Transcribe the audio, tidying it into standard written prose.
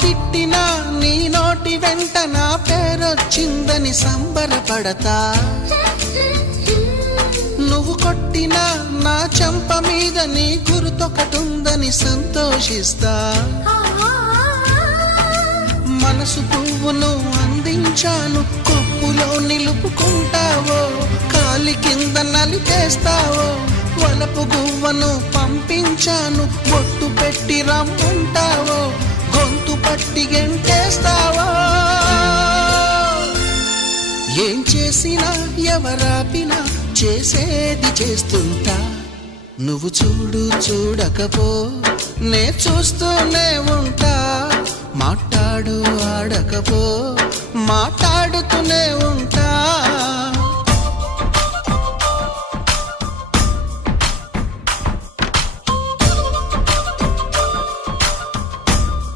తిట్టినా నీ నోటి వెంట నా పేరొచ్చిందని సంబరపడతా. నువ్వు కొట్టినా నా చెంప మీద నీ గుర్తొకటుందని సంతోషిస్తా. మనసు పువ్వును అందించాను, కొప్పులో నిలుపుకుంటావో, కాలి కింద నలిపేస్తావో. వలపు గువ్వను పంపించాను, బొట్టు పెట్టి రమ్మంటావో, గొంతు పట్టి గెంటేస్తావో. ఏం చేసినా ఎవరాపినా చేసేది చేస్తుంటా. నువ్వు చూడు చూడకపో నే చూస్తూనే ఉంటా. మాట్లాడు ఆడకపో మాట్లాడు